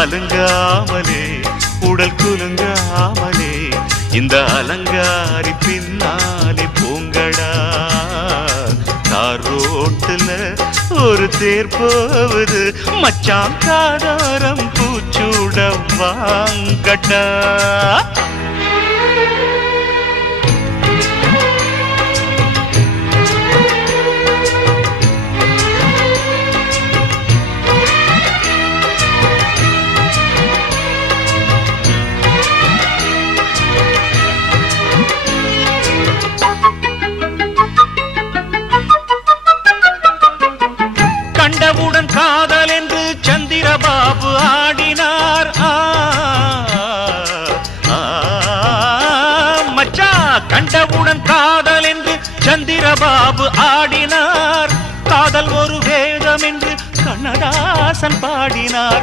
அலங்காமலே உடல் குலுங்காமலே இந்த அலங்காரி பின்னாலே பூங்கடா. தார் ரோட்டுல ஒரு தேர் போவது மச்சான் காதாரம் பூச்சூட வாங்கடா. கண்டவுடன் காதல் என்று சந்திரபாபு ஆடினார். மச்சா கண்டவுடன் காதல் என்று சந்திரபாபு ஆடினார். காதல் ஒரு வேதம் என்று கண்ணதாசன் பாடினார்.